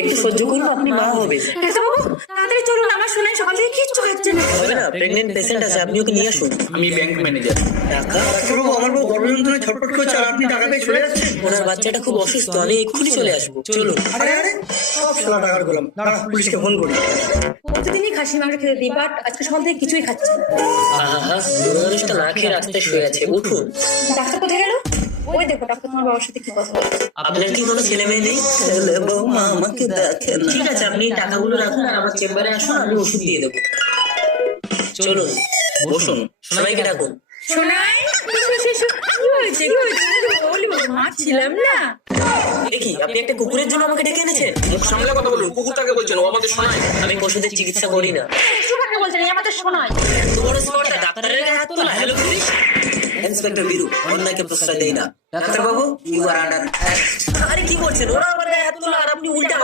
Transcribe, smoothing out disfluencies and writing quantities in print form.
একটু সহ্য করুন, আপনি মা হবে। ডাক্তারবাবু তাড়াতাড়ি চলুন, আমার শোনাই সকাল থেকে কিচ্ছু খাচ্ছে না। হবে না, প্রেগনেন্ট পেশেন্ট আছে, আপনি ওকে নিয়ে আসুন। আমি ব্যাংক ম্যানেজার। টাকা? ডাক্তারবাবু, আমার বউ গর্ভযন্ত্রণায় ছটফট করছে আর আপনি টাকা পেয়ে চলে যাচ্ছেন। ওনার বাচ্চাটা খুব অসুস্থ, আমি এক্ষুনি চলে আসবো, চলুন। আরে আরে, সব শালা টাকার গোলাম। দাঁড়া, পুলিশকে ফোন করি। প্রতিদিনই খাসি মাংস খেতে দিই, বাট আজকে সকাল থেকে কিছুই খাচ্ছে না। আহা, বুড়ো মানুষটা না খেয়ে রাস্তায় শুয়ে আছে, উঠুন। ডাক্তার কোথায় গেল? ওই দেখো ডাক্তার তোমার বাবার সাথে কি কথা বলছে। আপনার কি কোনো ছেলে মেয়ে নেই? ছেলে বৌমা আমাকে দেখে না। ঠিক আছে, আপনি টাকাগুলো রাখুন আর আমার চেম্বারে আসুন, আমি ওষুধ দিয়ে দেবো। চলুন, বসুন, সবাইকে ডাকুন। শোনাই কি হয়েছে? কি হয়েছে? বলবো মা ছিলাম না। দেখি, আপনি একটা কুকুরের জন্য আমাকে ডেকে এনেছেন? মুখ সামলে কথা বলুন, কুকুরটাকে বলছেন, ও আমাদের শোনায়। আমি পশুদের চিকিৎসা করি না। একটু কাকে বলছেন, এই আমাদের শোনাই। তোমার স্পর্ধা ডাক্তারের গায়ে হাত তোলা। হ্যালো পুলিশ, ইন্সপেক্টর বীরু, অন্যায়কে প্রশ্রয় দেই না। Doctor Babu, you R under. আরে কি বলছেন, ওরা আমার গায়ে হাত তোলা আর আপনি উল্টা